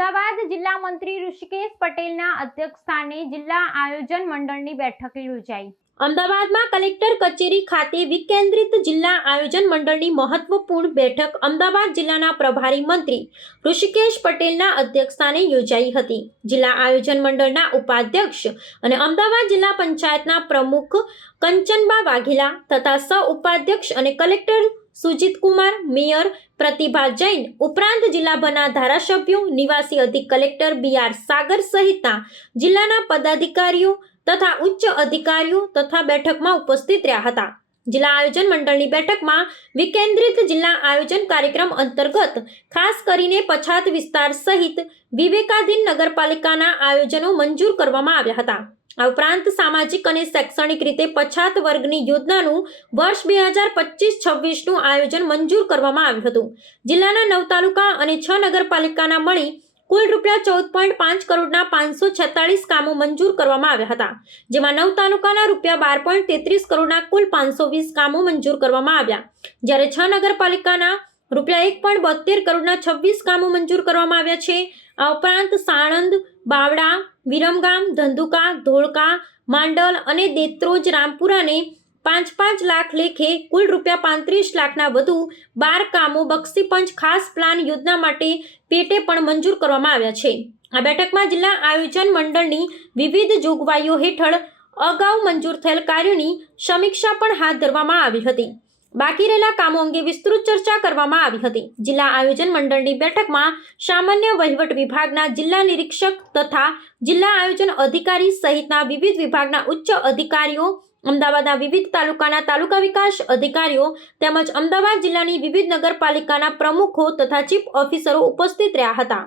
અમદાવાદ જિલ્લા મંત્રી ઋષિકેશ પટેલના અધ્યક્ષસ્થાને જિલ્લા આયોજન મંડળની બેઠક યોજાઈ. અમદાવાદમાં કલેક્ટર કચેરી ખાતે વિકેન્દ્રિત જિલ્લા આયોજન મંડળની મહત્વપૂર્ણ બેઠક અમદાવાદ જિલ્લાના પ્રભારી મંત્રી ઋષિકેશ પટેલના અધ્યક્ષસ્થાને યોજાઈ હતી. જિલ્લા આયોજન મંડળના ઉપાધ્યક્ષ અને અમદાવાદ જિલ્લા પંચાયતના પ્રમુખ કંચનબા વાઘેલા તથા સહ ઉપાધ્યક્ષ અને કલેક્ટર સુજીત કુમાર, મેયર પ્રતિભા જૈન, ઉપરાંત જિલ્લાભરના ધારાસભ્યો, નિવાસી અધિક કલેક્ટર બી આર સાગર સહિતના જિલ્લાના પદાધિકારીઓ તથા ઉચ્ચ અધિકારીઓ તથા બેઠકમાં ઉપસ્થિત રહ્યા હતા. જિલ્લા આયોજન મંડળની બેઠકમાં વિકેન્દ્રિત જિલ્લા આયોજન કાર્યક્રમ અંતર્ગત ખાસ કરીને પછાત વિસ્તાર સહિત વિવેકાધીન નગરપાલિકાના આયોજનો મંજૂર કરવામાં આવ્યા હતા. આ ઉપરાંત સામાજિક અને શૈક્ષણિક રીતે પછાત વર્ગની યોજનાનું વર્ષ બે હજાર પચીસ છવ્વીસનું આયોજન મંજૂર કરવામાં આવ્યું હતું. જિલ્લાના નવ તાલુકા અને છ નગરપાલિકાના મળી કુલ રૂપિયા ચૌદ પોઈન્ટ પાંચ કરોડના પાંચસો છેતાળીસ કામો મંજૂર કરવામાં આવ્યા હતા, જેમાં નવ તાલુકાના રૂપિયા બાર પોઈન્ટ તેત્રીસ કરોડના કુલ પાંચસો વીસ કામો મંજૂર કરવામાં આવ્યા. જ્યારે છ નગરપાલિકાના રૂપિયા એક પોઈન્ટ બોતેર કરોડના છવ્વીસ કામો મંજૂર કરવામાં આવ્યા છે, આ ઉપરાંત સાણંદ, બાવડા, વિરમગામ, ધંધુકા, ધોળકા, માંડલ અને દેત્રોજ રામપુરાને પાંચ પાંચ લાખ લેખે કુલ રૂપિયા પાંત્રીસ લાખના વધુ બાર કામો બક્ષીપંચ ખાસ પ્લાન યોજના માટે પેટે પણ મંજૂર કરવામાં આવ્યા છે. આ બેઠકમાં જિલ્લા આયોજન મંડળની વિવિધ જોગવાઈઓ હેઠળ અગાઉ મંજૂર થયેલ કાર્યોની સમીક્ષા પણ હાથ ધરવામાં આવી હતી. બાકી રહેલા કામો અંગે વિસ્તૃત ચર્ચા કરવામાં આવી હતી. જિલ્લા આયોજન મંડળની બેઠકમાં સામાન્ય વહીવટ વિભાગના જિલ્લા નિરીક્ષક તથા જિલ્લા આયોજન અધિકારી સહિતના વિવિધ વિભાગના ઉચ્ચ અધિકારીઓ અમદાવાદના વિવિધ તાલુકાના તાલુકા વિકાસ અધિકારીઓ તેમજ અમદાવાદ જિલ્લાની વિવિધ નગરપાલિકાના પ્રમુખો તથા ચીફ ઓફિસરો ઉપસ્થિત રહ્યા હતા.